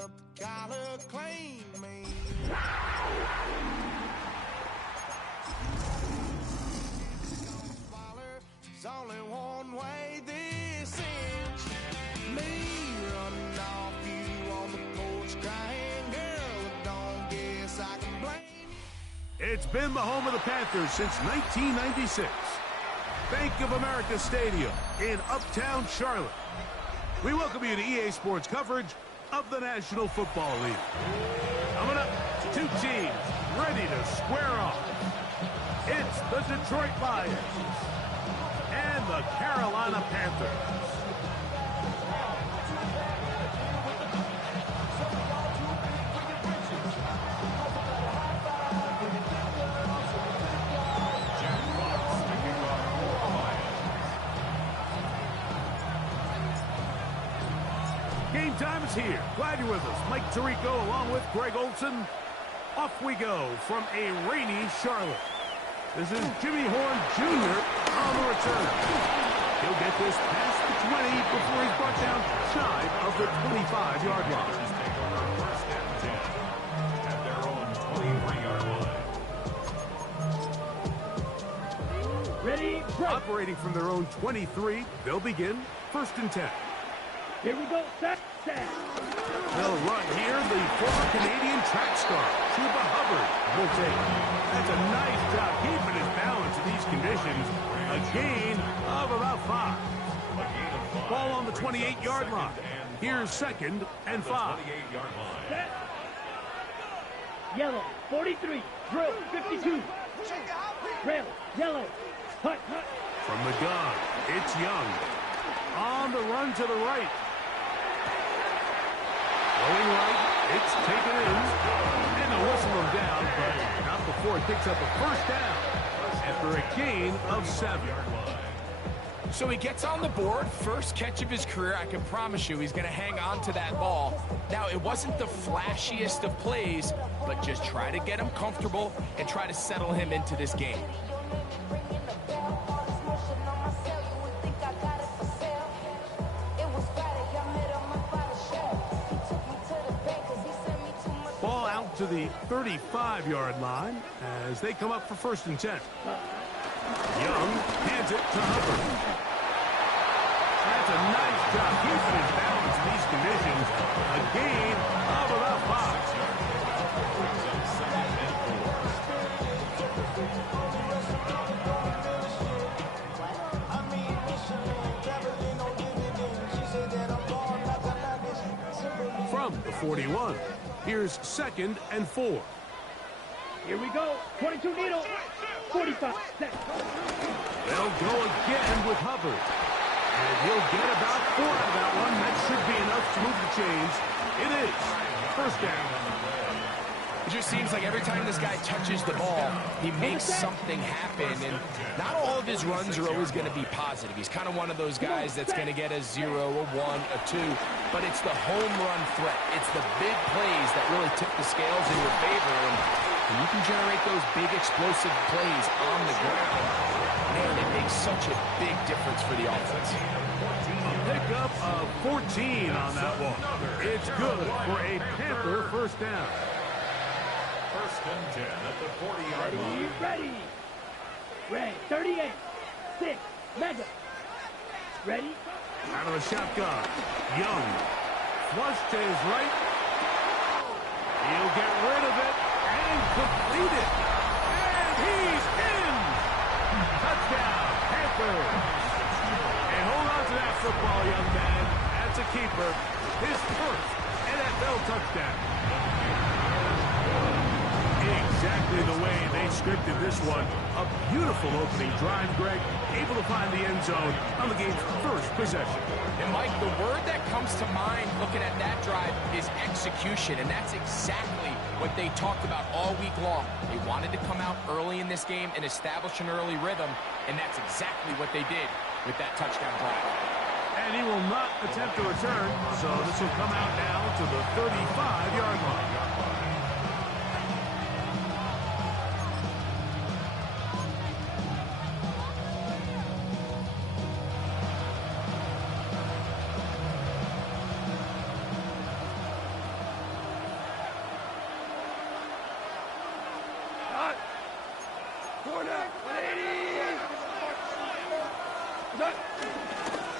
up the collar, claim me. It's only one way this ends. Me running off you on the porch crying, girl, don't guess I can blame you. It's been the home of the Panthers since 1996. Bank of America Stadium in Uptown Charlotte. We welcome you to EA Sports coverage of the National Football League. Coming up, two teams ready to square off. It's the Detroit Lions and the Carolina Panthers. Game time is here. Glad you're with us. Mike Tirico along with Greg Olson. Off we go from a rainy Charlotte. This is Jimmy Horn Jr. on the return. He'll get this past the 20 before he's brought down shy of the 25-yard line. At their own 23-yard line. Ready, break. Operating from their own 23, they'll begin 1st and 10. Here we go, set. They'll run here. The former Canadian track star, Chuba Hubbard, will take it. That's a nice job keeping his balance in these conditions. A gain of about 5. Ball on the 28-yard line. Here's 2nd and 5. Set. Yellow, 43. Drill, 52. Rail, yellow. Hut. From the gun, it's Young. On the run to the right. Going right, it's taken in. And they'll whistle him down, but not before he picks up a 1st down after a gain of 7. So he gets on the board, first catch of his career. I can promise you he's going to hang on to that ball. Now, it wasn't the flashiest of plays, but just try to get him comfortable and try to settle him into this game. Ball out to the 35-yard line as they come up for 1st and 10. Young hands it to Hubbard. That's a nice job keeping his balance in these conditions. A gain of about 5. From the 41, here's 2nd and 4. Here we go, 22 needle. 45. Set. They'll go again with Hubbard. And he'll get about 4 out of that one. That should be enough to move the chains. It is 1st down. It just seems like every time this guy touches the ball, he makes something happen. And not all of his runs are always going to be positive. He's kind of one of those guys that's going to get a 0, a 1, a 2. But it's the home run threat. It's the big plays that really tip the scales in your favor. And you can generate those big explosive plays on the ground. Man, it makes such a big difference for the offense. A pickup of 14 on that one. It's good for a Panther 1st down. 1st and 10 at the 40-yard line. Ready. Red, 38. 6. Mega. Ready. Out of the shotgun. Young. Flush to his right. He'll get rid of it and complete it. And he's in. Touchdown, Panthers. And hold on to that football, young man. That's a keeper. His 1st NFL touchdown. Exactly the way they scripted this one. A beautiful opening drive, Greg. Able to find the end zone on the game's 1st possession. And Mike, the word that comes to mind looking at that drive is execution, and that's exactly what they talked about all week long. They wanted to come out early in this game and establish an early rhythm, and that's exactly what they did with that touchdown drive. And he will not attempt a return, so this will come out now to the 35-yard line.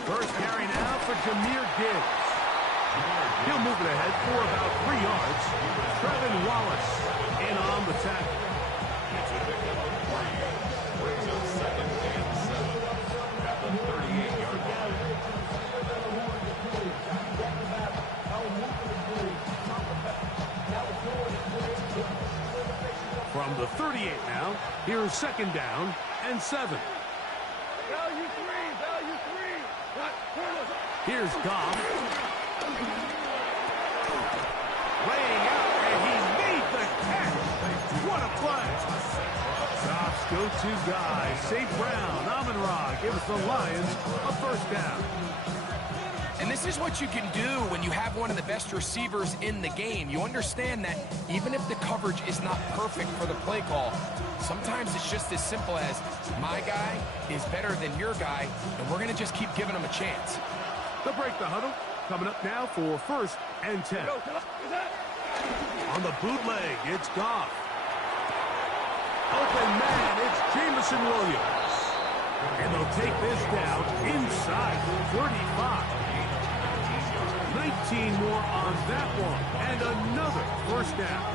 First carry now for Jahmyr Gibbs. He'll move it ahead for about 3 yards. Trevin Wallace in on the tackle. It's a pickup of 3. Brings up 2nd and 7 at the 38-yard line. From the 38 now, here's 2nd down and 7. Here's Goff. Laying out, and he made the catch. What a play. Goff's go-to guy, St. Brown, Amon-Ra, gives the Lions a 1st down. And this is what you can do when you have one of the best receivers in the game. You understand that even if the coverage is not perfect for the play call, sometimes it's just as simple as my guy is better than your guy, and we're going to just keep giving him a chance. They'll break the huddle. Coming up now for 1st and 10. On the bootleg, it's Goff. Open man, it's Jameson Williams. And they'll take this down inside the 35. 19 more on that one. And another 1st down.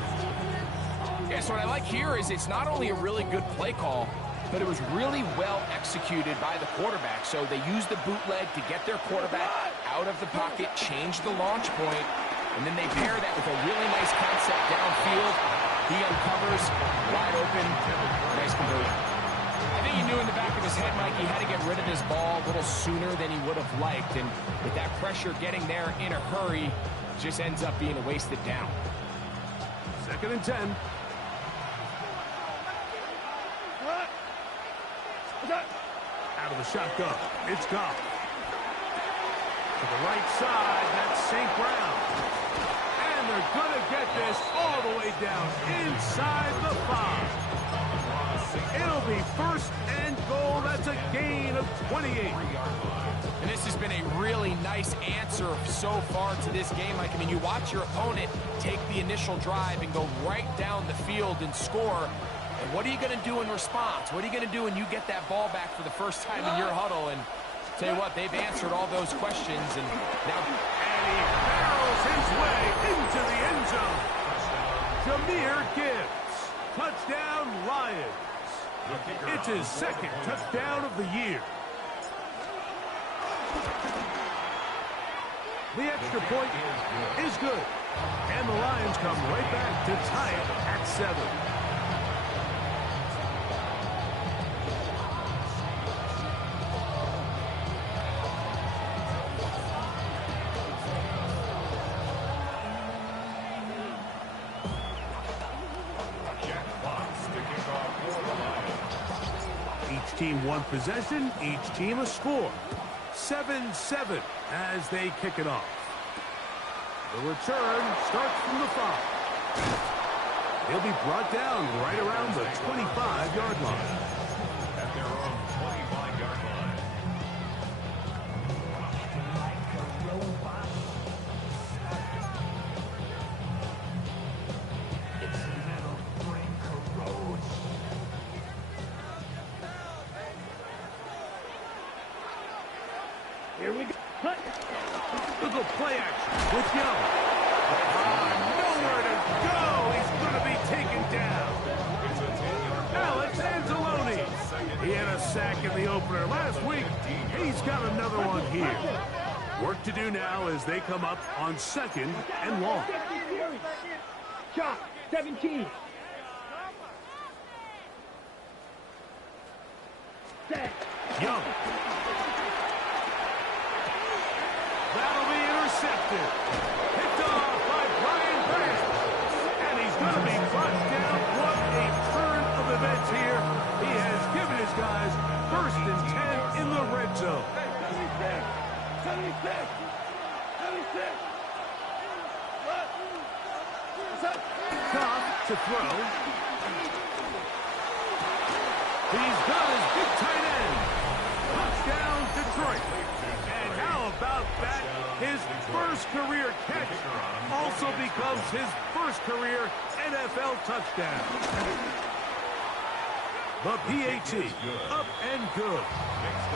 Yeah, so what I like here is it's not only a really good play call, but it was really well executed by the quarterback. So they used the bootleg to get their quarterback out of the pocket, change the launch point, and then they pair that with a really nice concept downfield. He uncovers, wide open, nice conversion. I think he knew in the back of his head, Mike, he had to get rid of this ball a little sooner than he would have liked. And with that pressure getting there in a hurry, just ends up being a wasted down. 2nd and 10. Out of the shotgun, it's Goff. To the right side, that's St. Brown. And they're going to get this all the way down inside the 5. It'll be 1st and goal. That's a gain of 28. And this has been a really nice answer so far to this game. Like, I mean, you watch your opponent take the initial drive and go right down the field and score. And what are you going to do in response? What are you going to do when you get that ball back for the first time in your huddle? And tell you what, they've answered all those questions. And now, and he barrels his way into the end zone. Jahmyr Gibbs. Touchdown, Lions. It's his 2nd touchdown of the year. The extra point is good. And the Lions come right back to tie it at 7. Each team one possession, each team a score. 7-7 as they kick it off. The return starts from the 5. He'll be brought down right around the 25-yard line. At their own 25-yard line. Here we go. Look at play action with Young. Nowhere to go. He's going to be taken down. Alex Anzalone. He had a sack in the opener last week. He's got another one here. Work to do now as they come up on 2nd and long. Shot 17. Set. Young. That'll be intercepted. Picked off by Brian Grant. And he's going to be brought down. What a turn of events here. He has given his guys 1st and 10 in the red zone. 76. Goff to throw. He's got his big tight end. Touchdown, Detroit. And how about that? His 1st career catch also becomes his 1st career NFL touchdown. The PAT, up and good.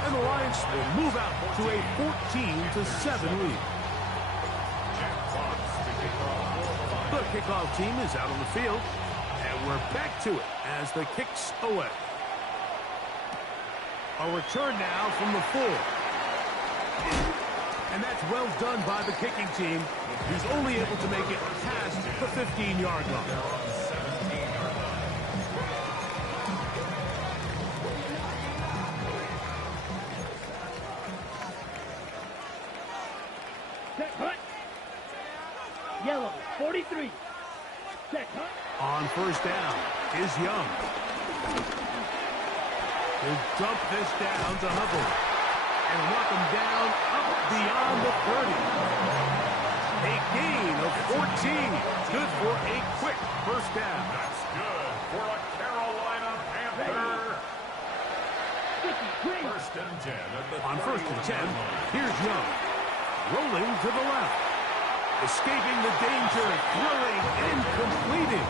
And the Lions will move out to a 14-7 lead. The kickoff team is out on the field, and we're back to it as the kick's away. A return now from the 4. And that's well done by the kicking team. He's only able to make it past the 15-yard line. Check, hut. Yellow, 43. Check, hut. On first down is Young. He'll dump this down to Hubble and knock him down up beyond the 30. A gain of 14. Good for a quick first down. That's good for a Carolina Panther. 53. First and 10 at the On first and 10, 31 line. here's Young. Rolling to the left. Escaping the danger, throwing and completing.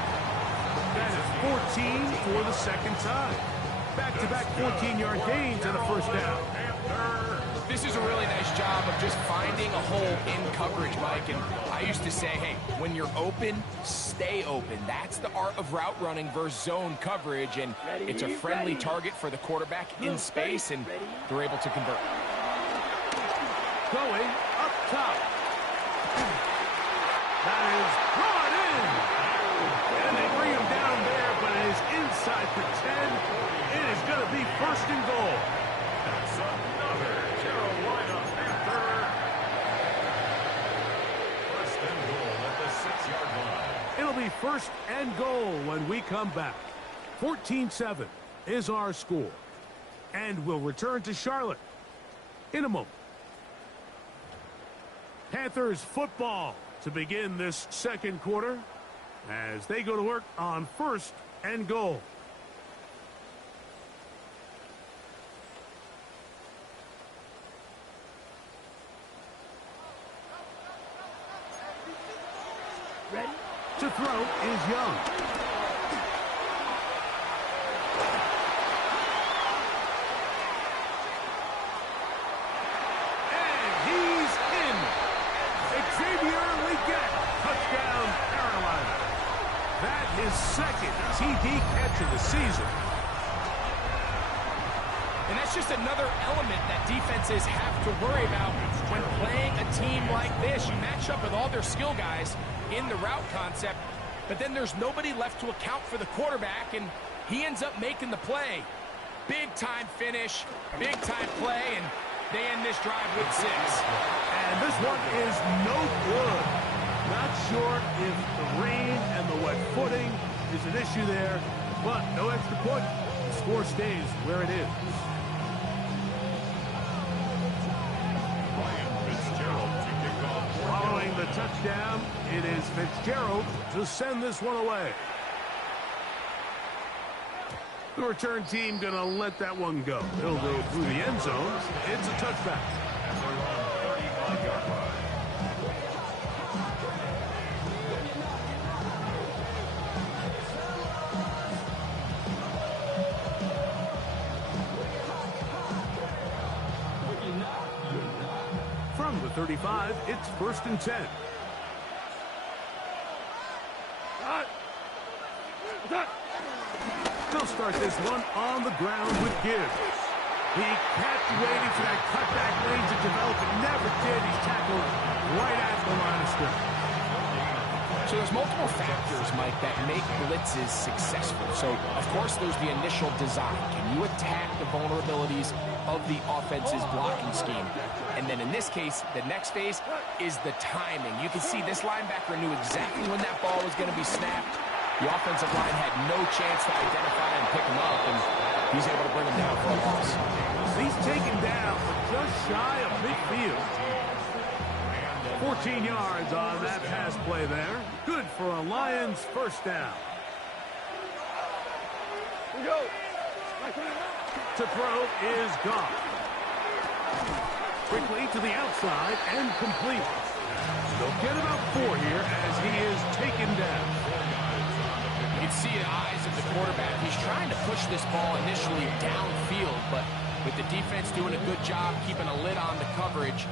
That is 14 for the second time. Back-to-back 14-yard gains and a first down. This is a really nice job of just finding a hole in coverage, Mike. And I used to say, hey, when you're open, stay open. That's the art of route running versus zone coverage. And it's a friendly target for the quarterback in space, and they're able to convert. Going up top. That is brought in. And they bring him down there, but it is inside the 10. It is going to be first and goal. That's another Carolina Panther. First and goal at the 6-yard line. It'll be first and goal when we come back. 14-7 is our score. And we'll return to Charlotte in a moment. Panthers football to begin this second quarter as they go to work on first and goal. Ready? To throw is Young. And he's in. Xavier Legette, touchdown Carolina. That is second TD catch of the season. And that's just another element that defenses have to worry about when playing a team like this. You match up with all their skill guys in the route concept, but then there's nobody left to account for the quarterback, and he ends up making the play. Big-time finish, big-time play, and they end this drive with 6. And this one is no good. Not sure if the rain and the wet footing is an issue there, but no extra point. The score stays where it is. Ryan Fitzgerald to kick off. Following the touchdown, it is Fitzgerald to send this one away. The return team going to let that one go. It'll go through the end zone. It's a touchback. And they're on 35-yard line. From the 35, it's first and 10. They'll start this one on the ground with Gibbs. He kept waiting for that cutback lane to develop. It never did. He's tackled right at the line of scrimmage. So there's multiple factors, Mike, that make blitzes successful. So, of course, there's the initial design. Can you attack the vulnerabilities of the offense's blocking scheme? And then in this case, the next phase is the timing. You can see this linebacker knew exactly when that ball was going to be snapped. The offensive line had no chance to identify and pick him up, and he's able to bring him down for a loss. He's taken down, but just shy of midfield. 14 yards on that pass play there. Good for a Lions first down. To throw is Goff. Quickly to the outside and complete. They'll get about 4 here as he is taken down. You can see the eyes of the quarterback. He's trying to push this ball initially downfield, but with the defense doing a good job keeping a lid on the coverage,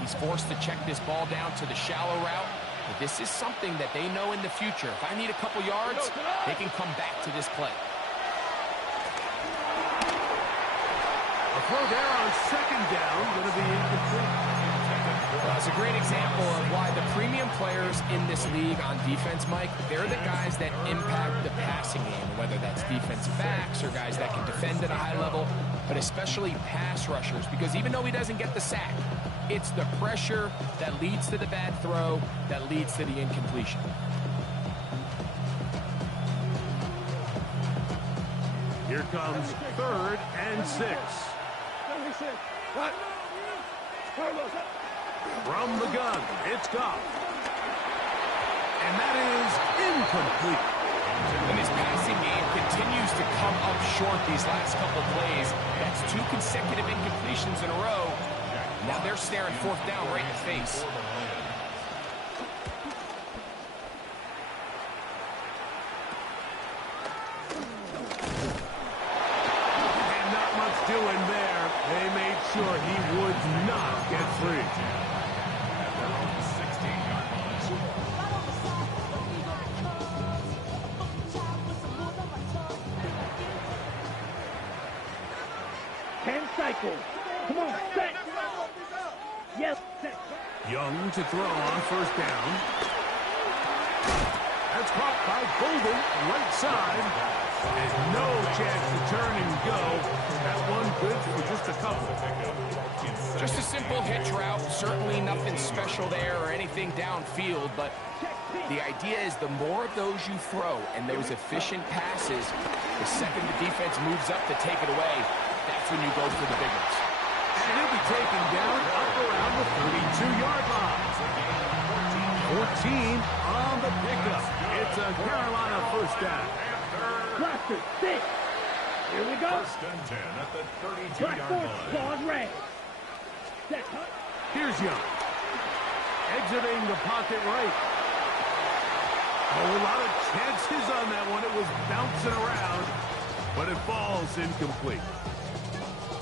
he's forced to check this ball down to the shallow route. But this is something that they know in the future. If I need a couple yards, they can come back to this play. A throw there on second down, going to be incomplete. Well, it's a great example of why the premium players in this league on defense, Mike, they're the guys that impact the passing game, whether that's defensive backs or guys that can defend at a high level, but especially pass rushers, because even though he doesn't get the sack, it's the pressure that leads to the bad throw, that leads to the incompletion. Here comes 3rd and 6. From the gun, it's Goff. And that is incomplete. And his passing game continues to come up short these last couple plays. That's 2 consecutive incompletions in a row. Now they're staring 4th down right in the face. And not much doing there. They made sure he would not get free. Cycle. Come on, set. Yes, set. Young to throw on 1st down. That's caught by Golden, right side. And no chance to turn and go. That one good for just a couple. Just a simple hitch route. Certainly nothing special there or anything downfield, but the idea is the more of those you throw and those efficient passes, the second the defense moves up to take it away, that's when you go for the big ones. And he'll be taken down up around the 32-yard line. 14 on the pickup. It's a Carolina 1st down. Cluster 6. Here we go. 1st and 10 at the 32-yard line. Claws red. Set. Here's Young. Exiting the pocket right. A lot of chances on that one. It was bouncing around, but it falls incomplete.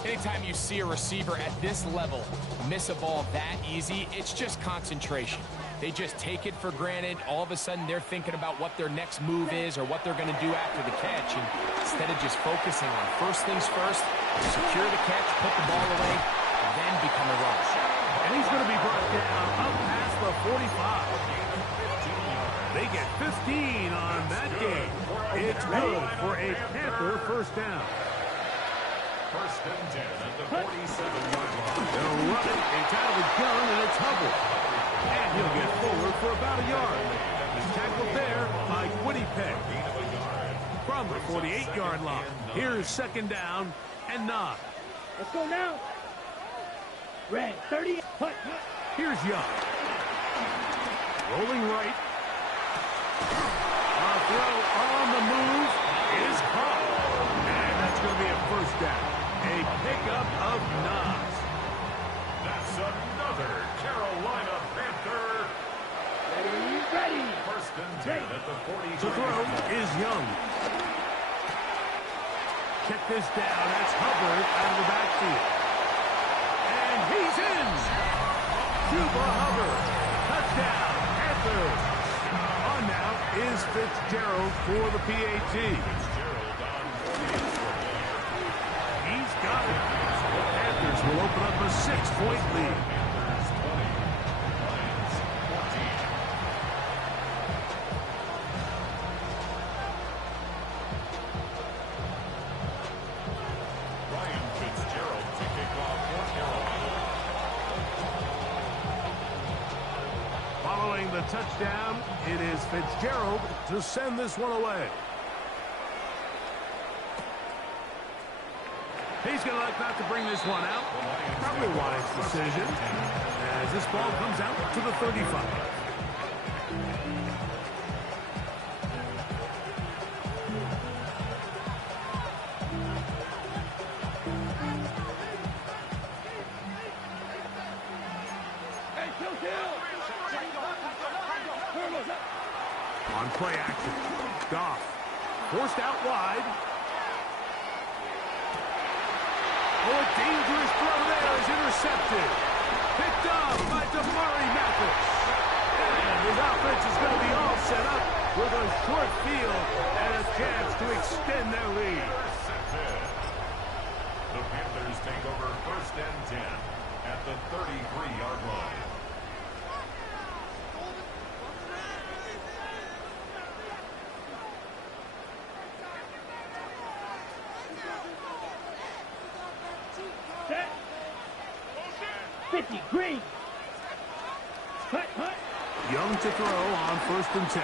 Anytime you see a receiver at this level miss a ball that easy, it's just concentration. They just take it for granted. All of a sudden, they're thinking about what their next move is or what they're going to do after the catch. And instead of just focusing on first things first, secure the catch, put the ball away, and then become a rush. And he's going to be brought down up past the 45. They get 15 on that game. It's good for a Panther 1st down. 1st and 10 at the 47-yard line. They'll run it. It's out of the gun, and it's Hubbard. And he'll get forward for about a yard. He's tackled there by Quiddy Peck. From the 48-yard line, here's 2nd down and 9. Let's go now. Red, 30. Hut. Here's Young. Rolling right. A throw on the move is caught. And that's going to be a 1st down. A pickup of Nas. That's another Carolina Panther. Ready. 1st and 10 at the 42. The throw is Young. Check this down. That's Hubbard out of the backfield. And he's in. Chuba Hubbard. Touchdown, Panthers. On now is Fitzgerald for the PAT. He's got it. The Panthers will open up a 6-point lead. Ryan Fitzgerald to kick off for Carolina. Following the touchdown, it is Fitzgerald to send this one away. He's going to like not to bring this one out. Probably a wise decision as this ball comes out to the 35. On play action, Goff forced out wide. Oh, a dangerous throw there is intercepted. Picked up by Damari Mathis. And his offense is going to be all set up with a short field and a chance to extend their lead. The Panthers take over 1st and 10 at the 33-yard line. Set. 50, green. Hut, hut. Young to throw on 1st and 10.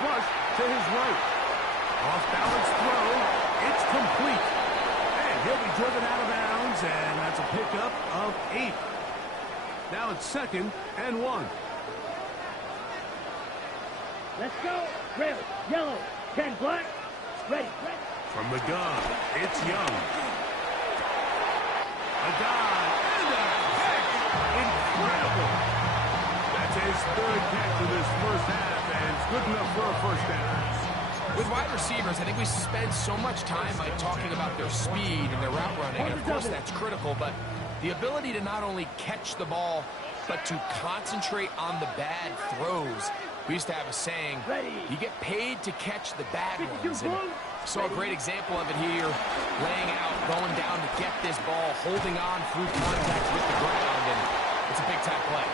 Flush to his right. Off-balance throw. It's complete. And he'll be driven out of bounds, and that's a pickup of 8. Now it's 2nd and 1. Let's go. Red, yellow, 10 black. Ready, ready. From the gun, it's Young. A dive and a catch. Incredible. That's his 3rd catch of this first half, and it's good enough for a first down. With wide receivers, I think we spend so much time like talking about their speed and their route running, and of course that's critical, but the ability to not only catch the ball, but to concentrate on the bad throws. We used to have a saying, you get paid to catch the bad ones. And saw a great example of it here, laying out, going down to get this ball, holding on through contact with the ground, and it's a big-time play.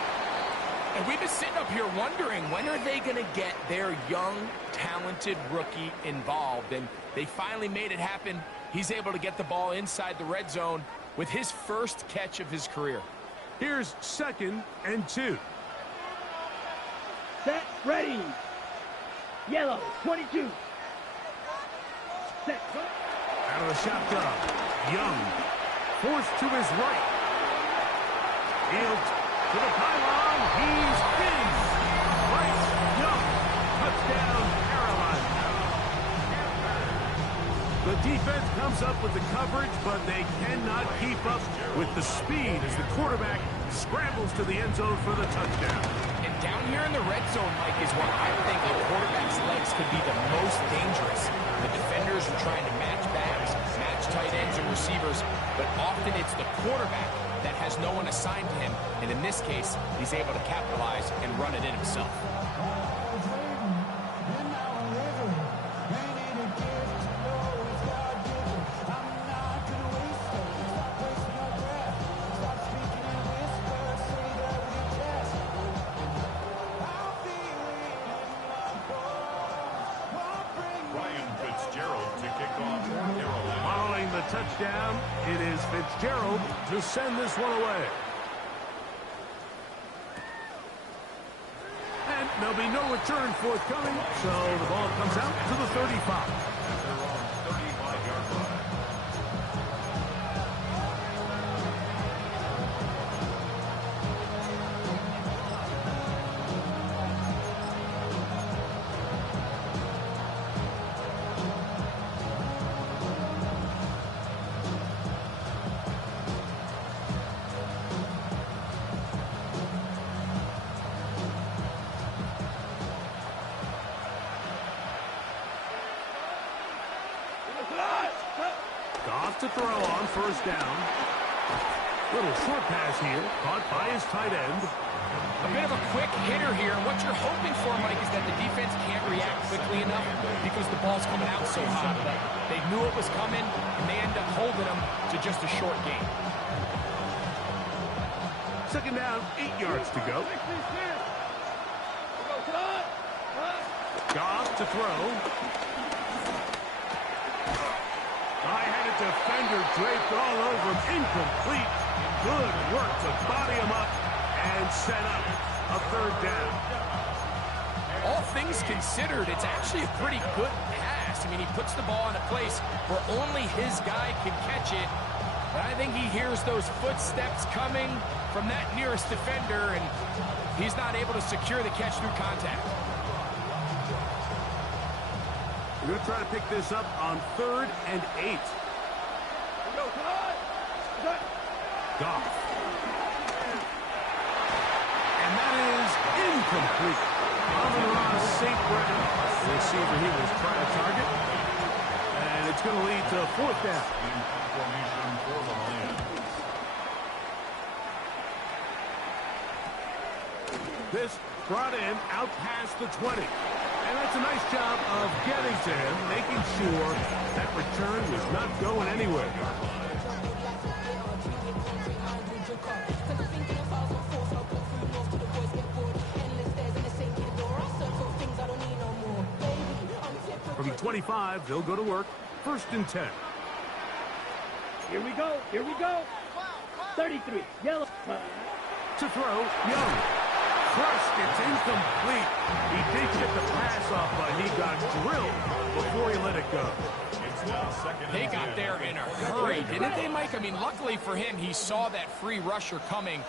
And we've been sitting up here wondering, when are they going to get their young, talented rookie involved? And they finally made it happen. He's able to get the ball inside the red zone with his first catch of his career. Here's 2nd and 2. Set, ready. Yellow, 22. Set, go. Out of the shotgun, Young. Forced to his right. Fields to the pylon. He's in. Bryce Young. Touchdown, Carolina. The defense comes up with the coverage, but they cannot keep up with the speed as the quarterback scrambles to the end zone for the touchdown. And down here in the red zone, Mike, is where I think a quarterback's legs could be the most dangerous. The defenders are trying to match backs, match tight ends and receivers, but often it's the quarterback that has no one assigned to him. And in this case, he's able to capitalize and run it in himself. Following the touchdown, it is Fitzgerald to send this one away. And there'll be no return forthcoming, so the ball comes out to the 35. They're on 35-yard line. Goff to throw on 1st down. Little short pass here, caught by his tight end. A bit of a quick hitter here. What you're hoping for, Mike, is that the defense can't react quickly enough because the ball's coming out so hot. But they knew it was coming, and they end up holding them to just a short gain. 2nd down, 8 yards to go. Goff to throw. High-headed defender draped all over him. Incomplete. Good work to body him up and set up a 3rd down. All things considered, it's actually a pretty good pass. I mean, he puts the ball in a place where only his guy can catch it. But I think he hears those footsteps coming from that nearest defender, and he's not able to secure the catch through contact. We're going to try to pick this up on 3rd and 8. Goff. And that is incomplete. Amon-Ra St. Brown, the receiver he was trying to target. And it's going to lead to fourth down. Formation for the Lions. This brought in out past the 20. And that's a nice job of getting to him, making sure that return was not going anywhere. From 25, they'll go to work. 1st and 10. Here we go. Here we go. 33. Yellow. To throw, Young. Crushed, it's incomplete. He did get the pass off, but he got drilled before he let it go. It's now 2nd and 10. They got there in a hurry, didn't they, Mike? I mean, luckily for him, he saw that free rusher coming,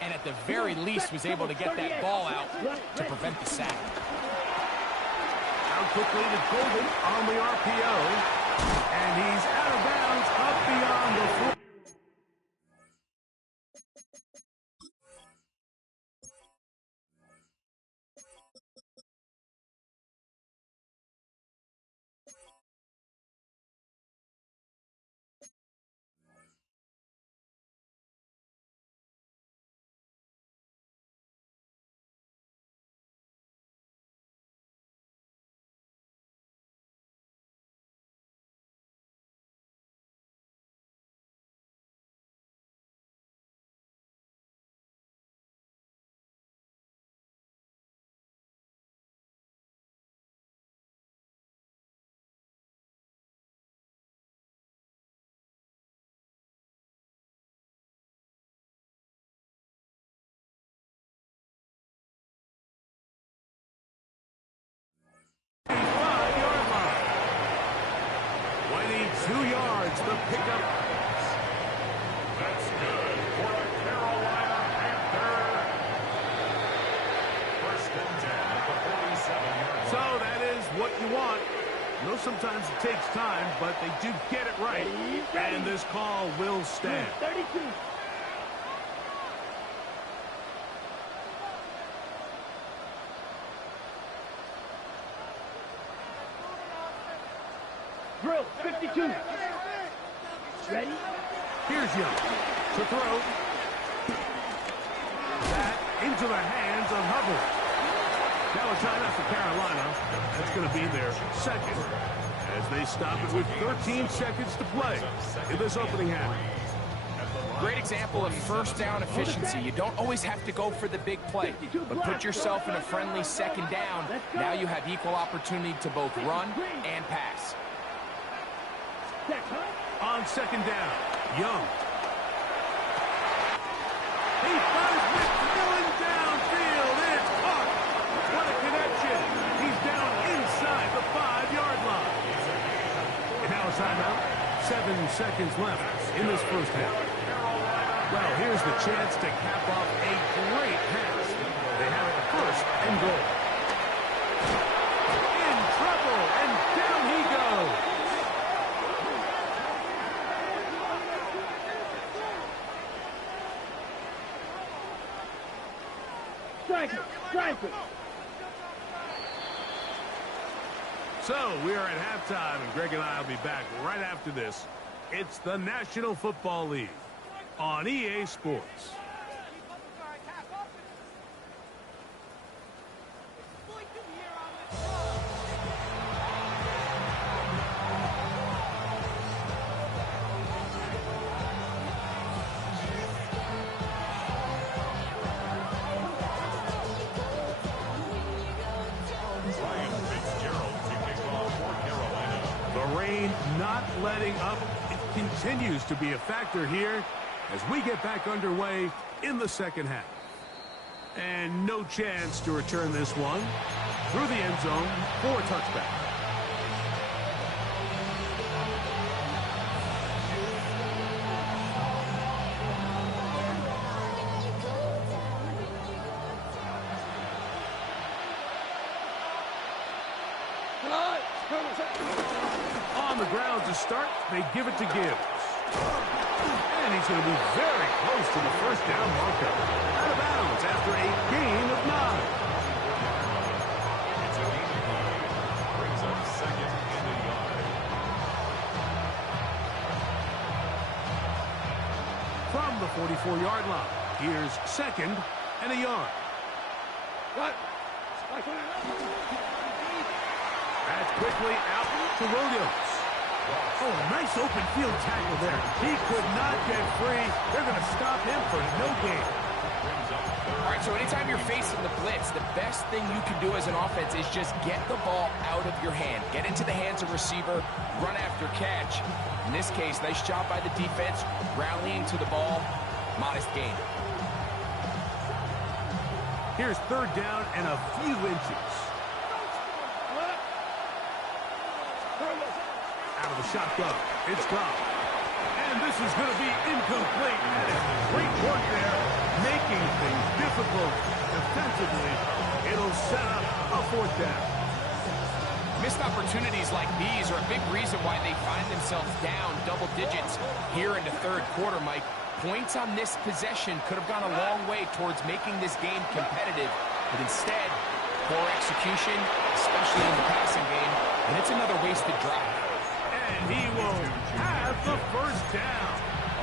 and at the very least was able to get that ball out to prevent the sack. Out quickly to Golden on the RPO, and he's out of bounds up beyond the floor. Winning 2 yards, the pickup. That's good for a Carolina Panther. 1st and 10 at the 47-yard line. So that is what you want. I know sometimes it takes time, but they do get it right. And this call will stand. 32. Drill, 52. Ready? Here's Young to throw. That into the hands of Hubbard. Now a timeout for Carolina. That's going to be their 2nd as they stop it with 13 seconds to play in this opening half. Great example of 1st down efficiency. You don't always have to go for the big play, but put yourself in a friendly 2nd down. Now you have equal opportunity to both run and pass. On 2nd down, Young. He fires McMillan downfield. It's caught. What a connection. He's down inside the 5-yard line. And now a timeout. 7 seconds left in this 1st half. Well, here's the chance to cap off a great pass. They have it 1st and goal. In trouble, and down he goes. Strike it. So we are at halftime, and Greg and I will be back right after this. It's the National Football League on EA Sports. Not letting up. It continues to be a factor here as we get back underway in the 2nd half. And no chance to return this one through the end zone for a touchback. On the ground to start, they give it to Gibbs. And he's going to be very close to the 1st down marker. Out of bounds after a gain of 9. It's a gain of 9. Brings up 2nd and a yard. the 44-yard line. Here's 2nd and a yard. That's quickly out to Williams. Oh, a nice open field tackle there. He could not get free. They're going to stop him for no gain. All right, so anytime you're facing the blitz, the best thing you can do as an offense is just get the ball out of your hand. Get into the hands of receiver, run after catch. In this case, nice job by the defense, rallying to the ball, modest gain. Here's 3rd down and a few inches. Out of the shotgun, it's gone. And this is going to be incomplete. That is great work there, making things difficult defensively. It'll set up a 4th down. Missed opportunities like these are a big reason why they find themselves down double digits here in the 3rd quarter, Mike. Points on this possession could have gone a long way towards making this game competitive, but instead, poor execution, especially in the passing game, and it's another wasted drive. And he will have the 1st down.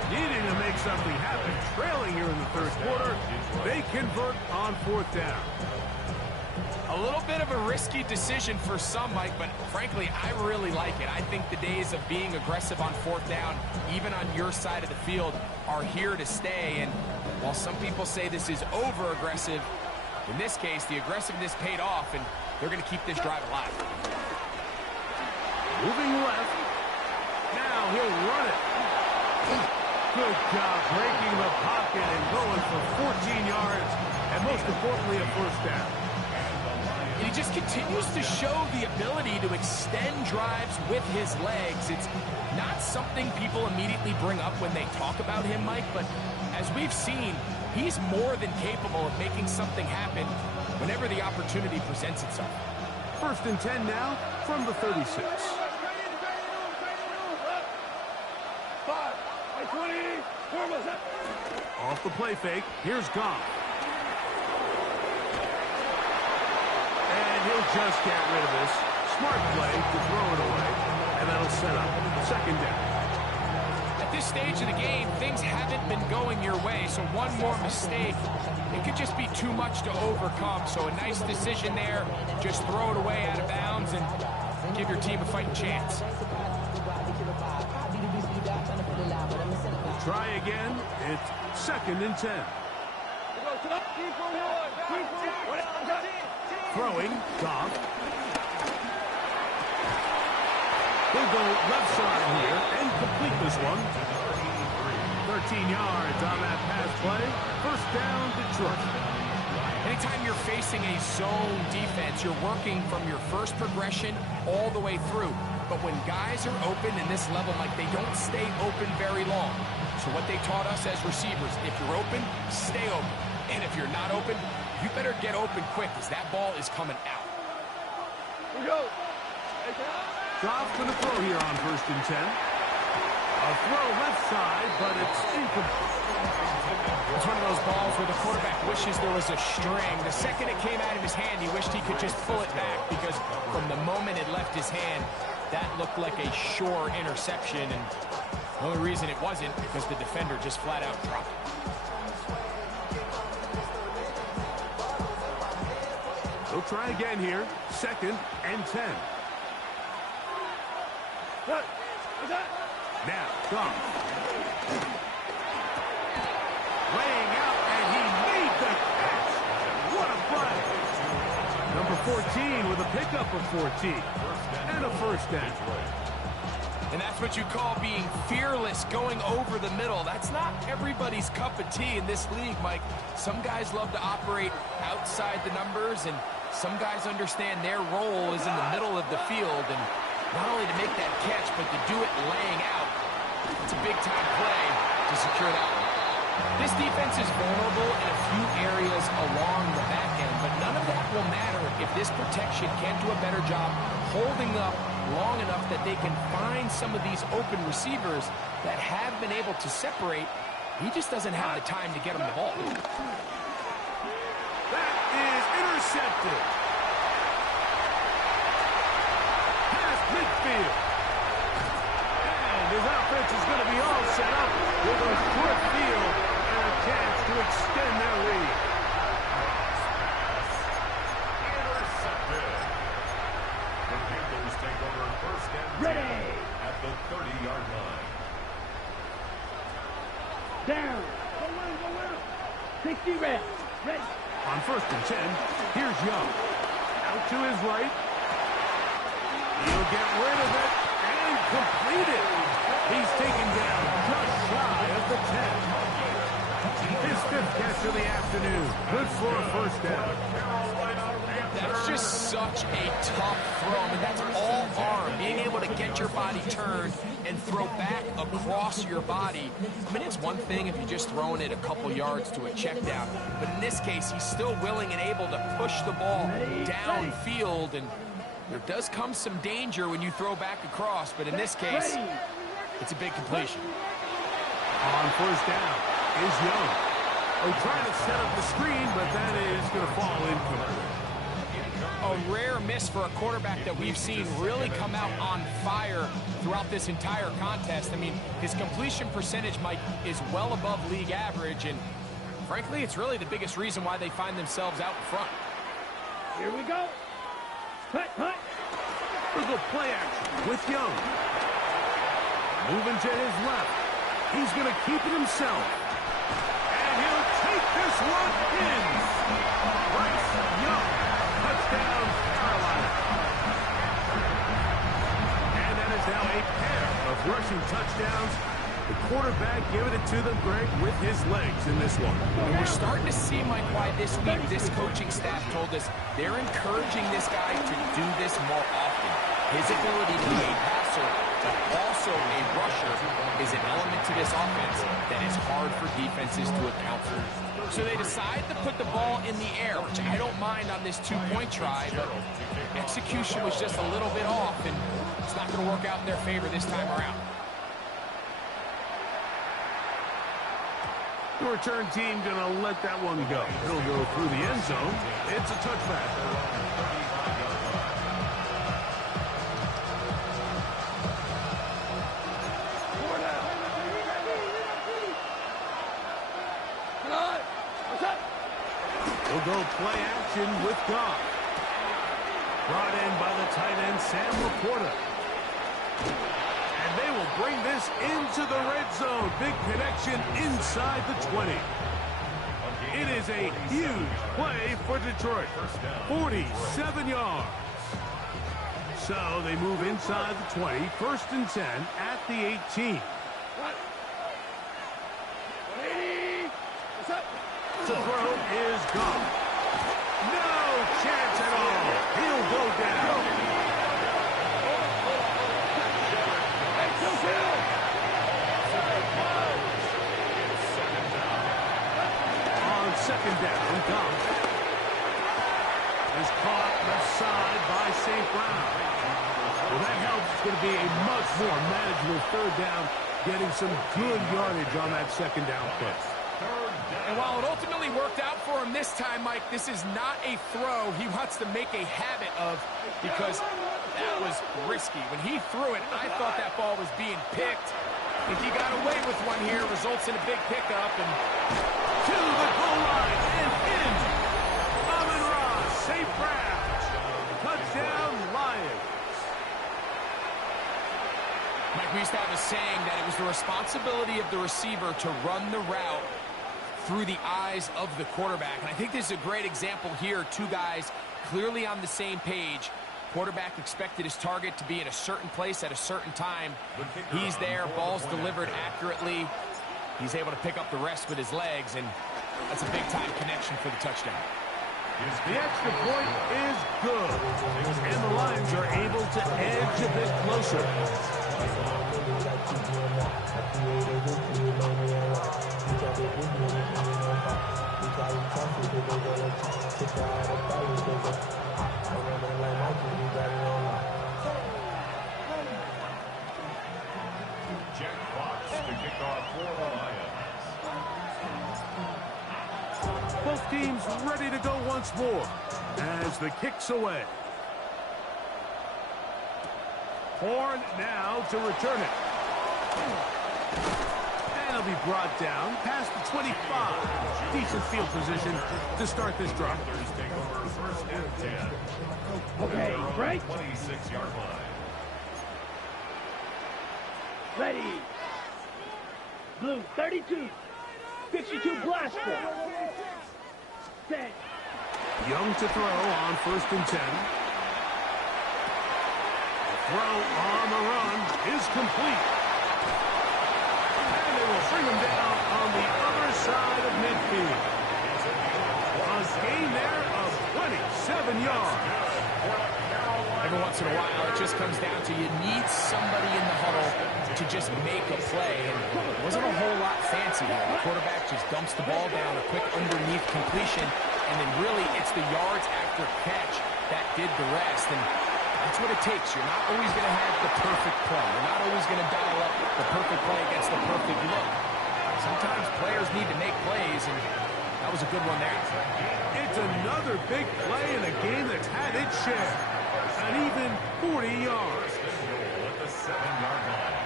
Needing to make something happen, trailing here in the 3rd quarter, they convert on 4th down. A little bit of a risky decision for some, Mike, but frankly, I really like it. I think the days of being aggressive on 4th down, even on your side of the field, are here to stay. And while some people say this is over-aggressive, in this case, the aggressiveness paid off, and they're going to keep this drive alive. Moving left. Now he'll run it. Good job breaking the pocket and going for 14 yards, and most importantly, a 1st down. And he just continues to show the ability to extend drives with his legs. It's not something people immediately bring up when they talk about him, Mike, but as we've seen, he's more than capable of making something happen whenever the opportunity presents itself. 1st and 10 now from the 36. Off the play fake, here's Goff. And he'll just get rid of this. Smart play to throw it away, and that'll set up 2nd down. At this stage of the game, things haven't been going your way, so one more mistake, it could just be too much to overcome. So a nice decision there, just throw it away out of bounds and give your team a fighting chance. Try again. It's 2nd and 10. Throwing, Goff. He'll go left side here and complete this one. 13 yards on that pass play. 1st down, Detroit. Anytime you're facing a zone defense, you're working from your first progression all the way through. But when guys are open in this level, Mike, they don't stay open very long. So what they taught us as receivers, if you're open, stay open. And if you're not open, you better get open quick because that ball is coming out. Here we go. Goff going to throw here on 1st and 10. A throw left side, but it's incomplete. It's one of those balls where the quarterback wishes there was a string. The second it came out of his hand, he wished he could just pull it back because from the moment it left his hand, that looked like a sure interception. And the only reason it wasn't because the defender just flat out dropped it. They'll try again here. 2nd and 10. Now, Goff. Laying out, and he made the catch. What a play. Number 14 with a pickup of 14. And a 1st down. And that's what you call being fearless, going over the middle. That's not everybody's cup of tea in this league, Mike. Some guys love to operate outside the numbers, and some guys understand their role is in the middle of the field. And not only to make that catch, but to do it laying out. It's a big-time play to secure that one. This defense is vulnerable in a few areas along the back end, but none of that will matter if this protection can't do a better job holding up long enough that they can find some of these open receivers that have been able to separate. He just doesn't have the time to get them the ball. That is intercepted. Past midfield. And his offense is going to be all set up with a short field to extend their lead. Intercepted. The Panthers take over first and 10 at the 30-yard line. Down. Go in. 60 reps. Ready. On first and 10, here's Young. Out to his right. He'll get rid of it and complete it. He's taken down just shy of the 10. His fifth catch of the afternoon. Good for a first down. That's just such a tough throw. I mean, that's all arm. Being able to get your body turned and throw back across your body. I mean, it's one thing if you're just throwing it a couple yards to a check down. But in this case, he's still willing and able to push the ball downfield. And there does come some danger when you throw back across. But in this case, it's a big completion. On first down is Young. Trying to set up the screen, but that is going to fall incomplete. A rare miss for a quarterback that we've seen really come out on fire throughout this entire contest. I mean, his completion percentage, Mike, is well above league average, and frankly, it's really the biggest reason why they find themselves out in front. Here we go. Cut. Little play action with Young. Moving to his left. He's going to keep it himself. And he'll take this one in. Bryce Young. Touchdown, Carolina. And that is now a pair of rushing touchdowns. The quarterback giving it to them, Greg, with his legs in this one. And we're starting to see, Mike, why this week this coaching staff told us they're encouraging this guy to do this more often. His ability to be a passer, but also a rusher, is an element to this offense that is hard for defenses to account for. So they decide to put the ball in the air, which I don't mind on this two-point try, but execution was just a little bit off, and it's not going to work out in their favor this time around. The return team going to let that one go. He'll go through the end zone. It's a touchback. We'll go play action with Goff. Brought in by the tight end, Sam Laporta. And they will bring this into the red zone. Big connection inside the 20. It is a huge play for Detroit. 47 yards. So they move inside the 20. First and 10 at the 18. The throw is gone. No chance at all. He'll go down. On second down, Goff is caught left side by St. Brown. Well, that helps. It's going to be a much more manageable third down, getting some good yardage on that second down play. And while it ultimately worked out for him this time, Mike, this is not a throw he wants to make a habit of, because that was risky. When he threw it, I thought that ball was being picked. I think he got away with one here, results in a big pickup. And to the goal line and in. Amon-Ra, St. Brown. Touchdown, Lions. Mike, we used to have a saying that it was the responsibility of the receiver to run the route through the eyes of the quarterback. And I think this is a great example here. Two guys clearly on the same page. Quarterback expected his target to be in a certain place at a certain time. He's there, ball's delivered accurately. He's able to pick up the rest with his legs, and that's a big-time connection for the touchdown. The extra point is good, and the Lions are able to edge a bit closer. Jack Fox to kick off for the Lions. Both teams ready to go once more as the kick's away. Horn now to return it. And They'll be brought down past the 25. Decent field position to start this drive. Panthers take over first and 10. Okay, break. 26-yard line. Ready. Blue 32. 52 blaster. Set. Young to throw on first and 10. The throw on the run is complete. And they will bring him down on the other side of midfield. A gain there of 27 yards. Every once in a while, it just comes down to you need somebody in the huddle to just make a play. And it wasn't a whole lot fancy here. The quarterback just dumps the ball down, a quick underneath completion, and then really it's the yards after catch that did the rest. And that's what it takes. You're not always going to have the perfect play. You're not always going to dial up the perfect play against the perfect look. Sometimes players need to make plays, and that was a good one there. It's another big play in a game that's had its share. An even 40 yards. At the 7-yard line.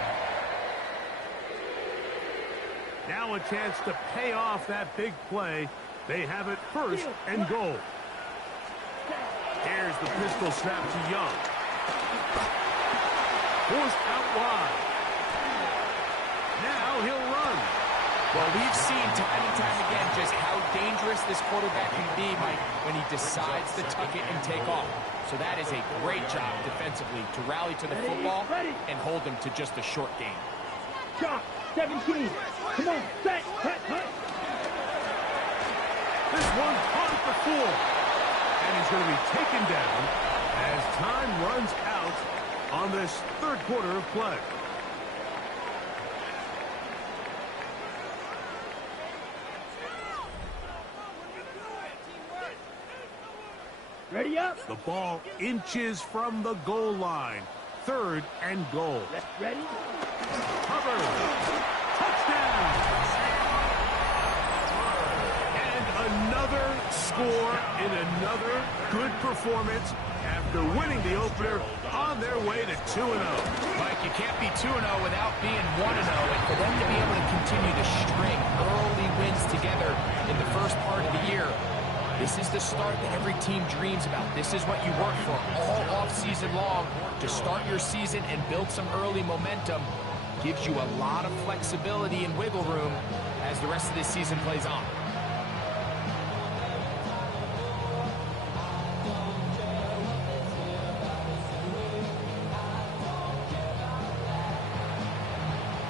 Now a chance to pay off that big play. They have it first and goal. Here's the pistol snap to Young. Forced out wide. Now he'll run. Well, we've seen time and time again just how dangerous this quarterback can be, Mike, when he decides to tuck it and take off. So that is a great job defensively to rally to the football and hold him to just a short gain. Shot. 17. Come on. Set. Hut, hut. This one caught at the 4. And he's going to be taken down as time runs out on this third quarter of play. Ready up. The ball inches from the goal line. Third and goal. Ready. Cover. Touchdown. And another score in another good performance after winning the opener on their way to 2-0. Mike, you can't be 2-0 without being 1-0, and for them to be able to continue to string early wins together in the first part of the year, this is the start that every team dreams about. This is what you work for all offseason long to start your season and build some early momentum. Gives you a lot of flexibility and wiggle room as the rest of this season plays on.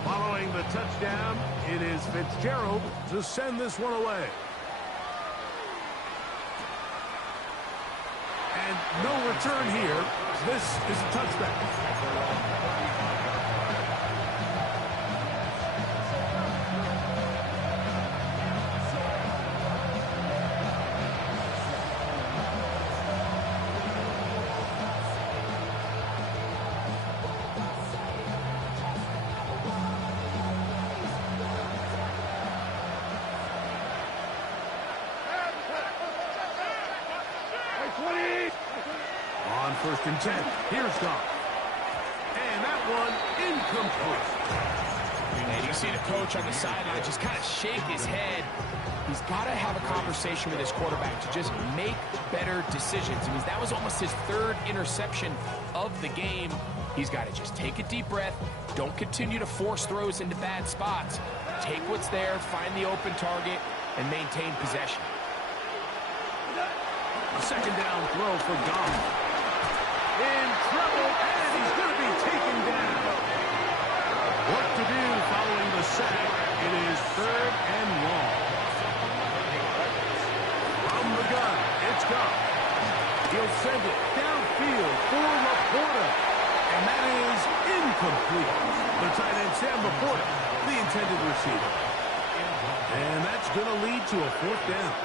Following the touchdown, it is Fitzgerald to send this one away. And no return here. This is a touchback. On first and 10, here's Goff. And that one incomplete. And you see the coach on the sideline just kind of shake his head. He's got to have a conversation with his quarterback to just make better decisions. I mean, that was almost his third interception of the game. He's got to just take a deep breath. Don't continue to force throws into bad spots. Take what's there, find the open target, and maintain possession. A second down throw for Goff. In trouble, and he's going to be taken down. What to do following the sack? It is third and long. From the gun, it's Goff. He'll send it downfield for Laporta. And that is incomplete. The tight end, Sam Laporta, the intended receiver. And that's going to lead to a fourth down.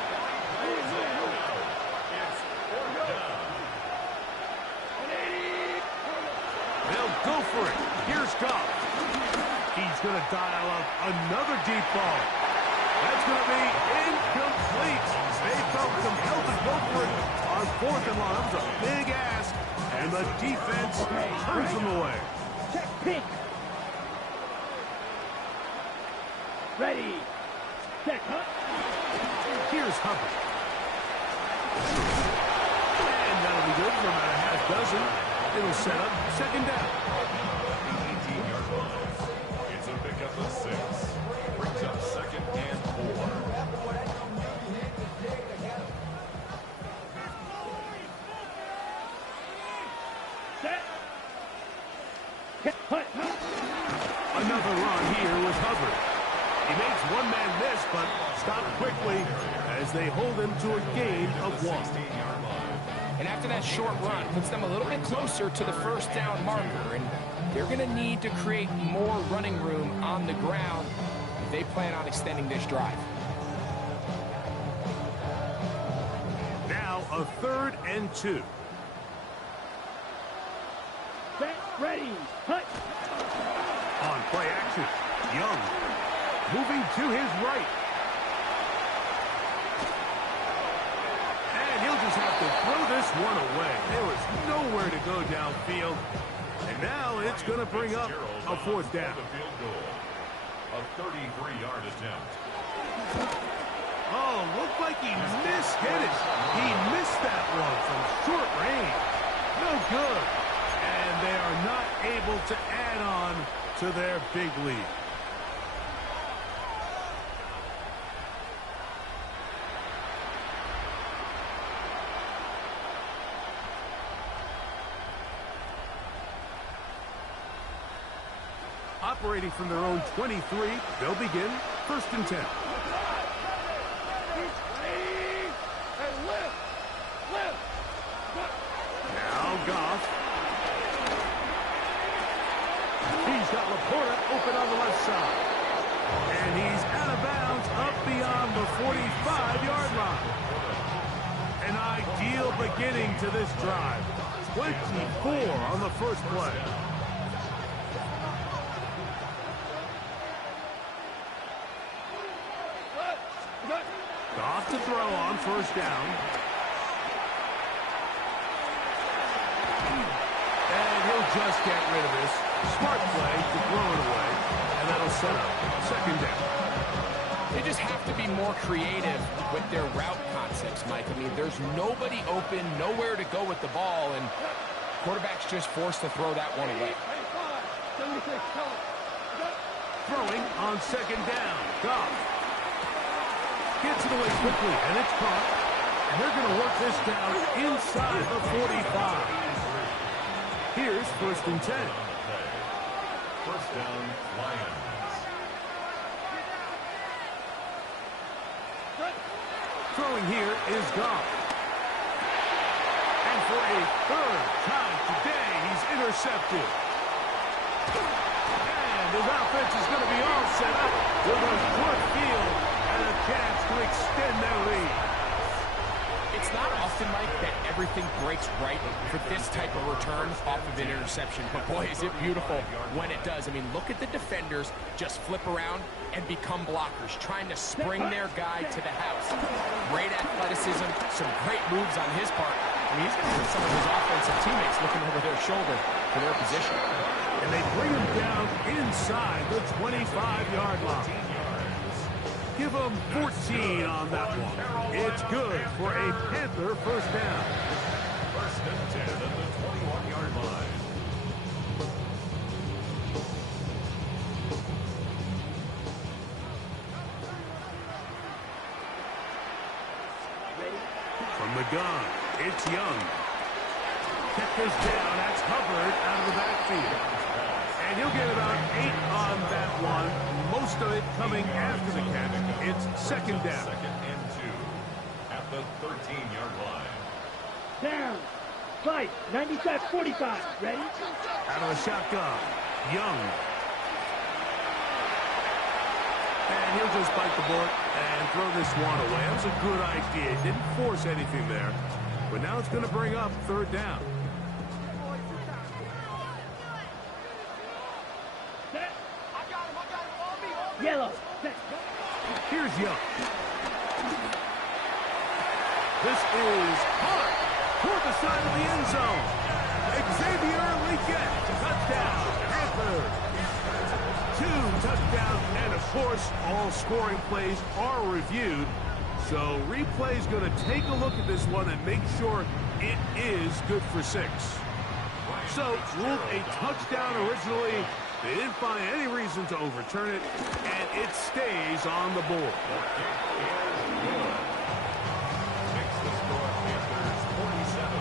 They'll go for it. Here's Goff. He's going to dial up another deep ball. That's going to be incomplete. They felt compelled to go for it on fourth and long. That was a big ask, and the defense turns them away. Check pick. Ready. Set. Hunt. Here's Hubbard. And that'll be good for about a half dozen. It'll set up second down. 18-yard line. It's a pickup of 6. Brings up second and 4. Set. Hunt. Another run here with Hubbard. He makes one man miss, but stopped quickly as they hold him to a gain of 1. 16-yard line. And after that short run, puts them a little bit closer to the first down marker. And they're going to need to create more running room on the ground if they plan on extending this drive. Now a 3rd and 2. Set. Ready. Hunt. On play action, Young moving to his right. And he'll just have to throw this one away. There was nowhere to go downfield. And now it's going to bring up a 4th down. The field goal. A 33-yard attempt. Oh, looked like he mishit it. He missed that one from short range. No good. And they are not able to add on to their big lead. Operating from their own 23, they'll begin 1st and 10. Now Goff. He's got Laporta open on the left side. And he's out of bounds up beyond the 45-yard line. An ideal beginning to this drive. 24 on the first play. Goff to throw on 1st down. And he'll just get rid of this. Smart play to throw it away. And that'll set up 2nd down. They just have to be more creative with their route concepts, Mike. I mean, there's nobody open, nowhere to go with the ball, and quarterback's just forced to throw that one away. Throwing on 2nd down. Goff gets it away quickly, and it's caught. And they're going to work this down inside the 45. Here's 1st and 10. First down, Lions. Throwing here is Goff. And for a 3rd time today, he's intercepted. And his offense is going to be all set up with a short field and a chance to extend their lead. It's not often, Mike, that everything breaks right for this type of return off of an interception. But boy, is it beautiful when it does. I mean, look at the defenders just flip around and become blockers, trying to spring their guy to the house. Great athleticism, some great moves on his part. I mean, he's going to have some of his offensive teammates looking over their shoulder for their position. And they bring him down inside the 25-yard line. Give him 14 on that one. It's good for a Panther 1st down. 1st and 10 at the 21-yard line. From the gun, it's Young. Kept this down. That's Hubbard out of the backfield. And he'll get about 8 on that one. Most of it coming after the catch. It's 2nd down. 2nd and 2 at the 13-yard line. Down. Fight. 95-45. Ready? Out of the shotgun, Young. And he'll just bite the bullet and throw this one away. That was a good idea. Didn't force anything there. But now it's going to bring up 3rd down. Yellow. Set. Here's Young. This is hard toward the side of the end zone. Xavier Legette, touchdown, Panthers. 2 touchdowns and a course, all scoring plays are reviewed, so replay's going to take a look at this one and make sure it is good for 6. So, ruled a touchdown originally. They didn't find any reason to overturn it, and it stays on the board. Makes the score Panthers 47,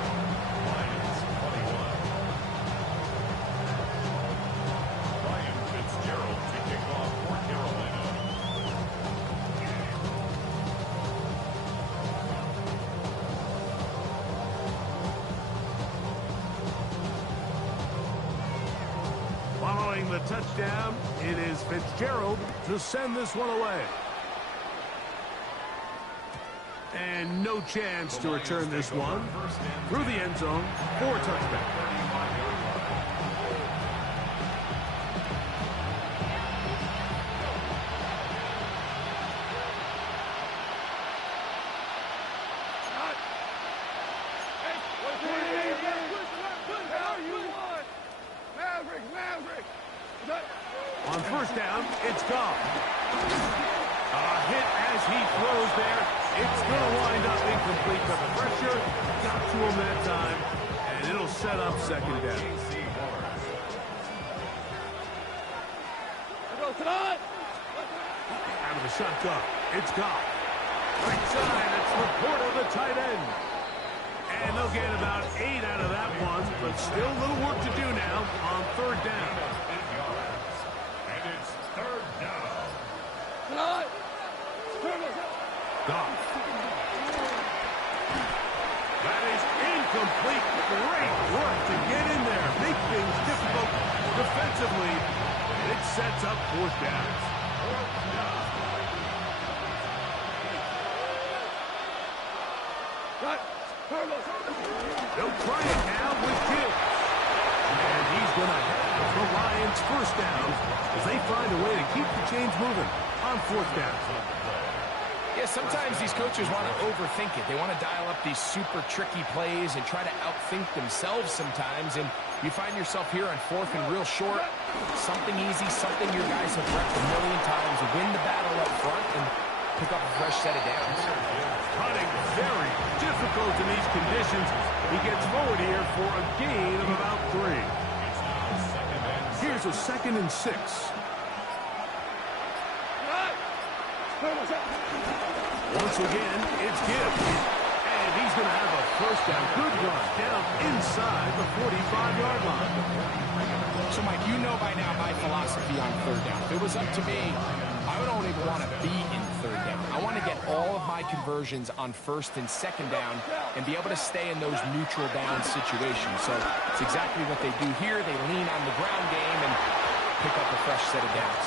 Lions 21. Ryan Fitzgerald to kick off for Carolina. Following the touchdown, it is Fitzgerald to send this one away. And no chance to return this one through the end zone for a touchback. On first down, it's gone. A hit as he throws there. It's going to wind up incomplete, but the pressure got to him that time, and it'll set up second down. Out of the shotgun, it's gone. Right side, it's Laporta, the tight end. And they'll get about 8 out of that one, but still a little work to do now on third down. And it's third down. Goff. That is incomplete. Great work to get in there. Make things difficult defensively. And it sets up fourth down. They'll try it now with Gibbs. And he's going to have the Lions first down as they find a way to keep the chains moving on fourth down. Yeah, sometimes these coaches want to overthink it. They want to dial up these super tricky plays and try to outthink themselves sometimes. And you find yourself here on fourth and real short. Something easy, something your guys have repped a million times. Win the battle up front and pick up a fresh set of downs. Cutting very difficult in these conditions. He gets forward here for a gain of about 3. Here's a 2nd and 6. Once again, it's Gibbs. And he's going to have a first down. Good run down inside the 45-yard line. So, Mike, you know by now my philosophy on third down. If it was up to me, I would only want to be in third down. I want to get all of my conversions on first and second down and be able to stay in those neutral down situations. So it's exactly what they do here. They lean on the ground game and pick up a fresh set of downs.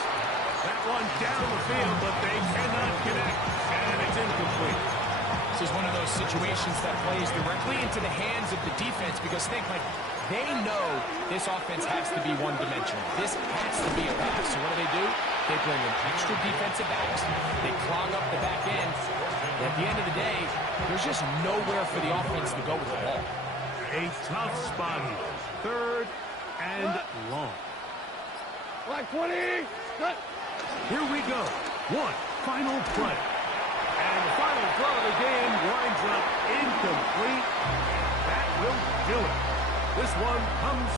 That one down the field, but they cannot connect, and it's incomplete. This is one of those situations that plays directly into the hands of the defense because think, like, they know this offense has to be one-dimensional. This has to be a pass. So what do? They bring in extra defensive backs. They clog up the back end. And at the end of the day, there's just nowhere for the offense to go with the ball. A tough spot here. Third and long. Like 20. Cut. Here we go. One final play. And the final throw of the game winds up incomplete. That will do it. This one comes